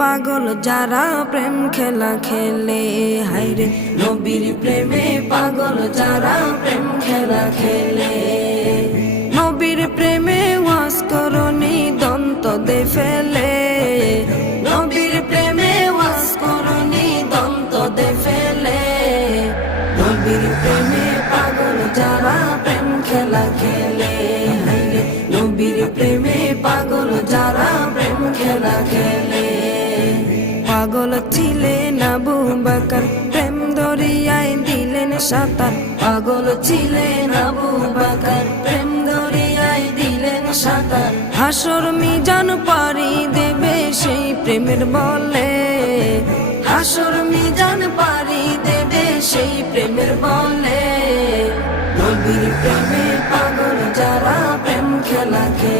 পাগল যারা প্রেম খেলা খেলে, হায়রে নবীর প্রেমে পাগল যারা প্রেম খেলা খেলে। নবীর প্রেমে ওয়াজ করনি দন্ত দে ফেলে, নবীর প্রেমে ওয়াজ করনি দন্ত দে ফেলে। নবীর প্রেমে পাগল যারা প্রেম খেলা খেলে, হায়রে নবীর প্রেমে পাগল যারা প্রেম খেলা খেলে। পাগল ছিলেন আবু বকর, প্রেম দরিয়ায় দিলেন সাঁতার। পাগল ছিলেন আবু বকর, প্রেম দরিয়ায় দিলেন সাঁতার। হাসর মিজান পারি দেবে সেই প্রেমের বলে, হাসর মিজান পারি দেবে সেই প্রেমের বলে। নবীর প্রেমে পাগল যারা প্রেম খেলা খেলে।